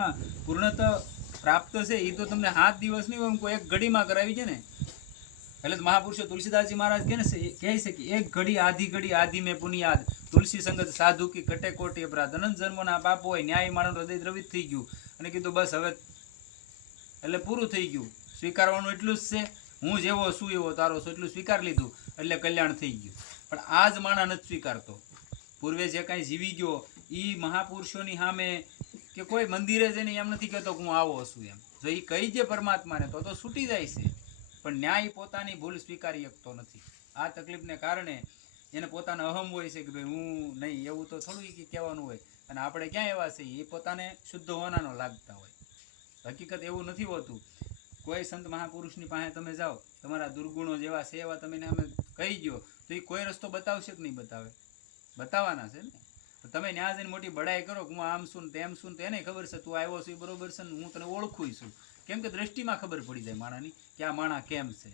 હા, પૂર્ણતઃ પ્રાપ્ત છે એ તો તમને 7 દિવસ નહીં હોય, કોઈ એક ઘડીમાં કરાવી છે ને. એટલે જ મહાપુરુષો તુલસીદાસજી મહારાજ કહે છે કે એક ઘડી આધી મેં પુનિયાદ તુલસી સંગત સાધુ કી કટે કોટી અપરાધ. અનંત જન્મોના પાપ હોય, ન્યાય માણસ હૃદય દ્રવિત થઈ ગયું અને કીધું બસ હવે એટલે પૂરું થઈ ગયું. સ્વીકારવાનું એટલું જ છે, હું જેવો છું એવો તારો છું એટલું સ્વીકાર લીધું એટલે કલ્યાણ થઈ ગયું. પણ આ જ માણા નથી સ્વીકારતો. પૂર્વે જે કાંઈ જીવી ગયો એ મહાપુરુષોની સામે કે કોઈ મંદિરે જઈને એમ નથી કહેતો કે હું આવો છું એમ. જો એ કહી જે પરમાત્માને તો છૂટી જાય છે. પણ ન્યાય પોતાની ભૂલ સ્વીકારી શકતો નથી. આ તકલીફને કારણે એને પોતાનો અહમ હોય છે કે ભાઈ હું નહીં, એવું તો થોડું કહેવાનું હોય. અને આપણે ક્યાં એવા છે એ પોતાને શુદ્ધ હોવાના લાગતા હોય. હકીકત એવું નથી હોતું. કોઈ સંત મહાપુરુષની પાસે તમે જાઓ, તમારા દુર્ગુણો જેવા છે એવા તમે અમે કહી ગયો તો એ કોઈ રસ્તો બતાવશે કે નહીં બતાવે? બતાવવાના છે ને. તમે ન્યા જઈને મોટી બડાઈ કરો કે હું આમ છું ને તેમ છું, તો એને ખબર છે તું આવ્યો છું બરોબર છે ને હું તને ઓળખું છું. કેમ કે દ્રષ્ટિમાં ખબર પડી જાય માણાની કે આ માણા કેમ છે.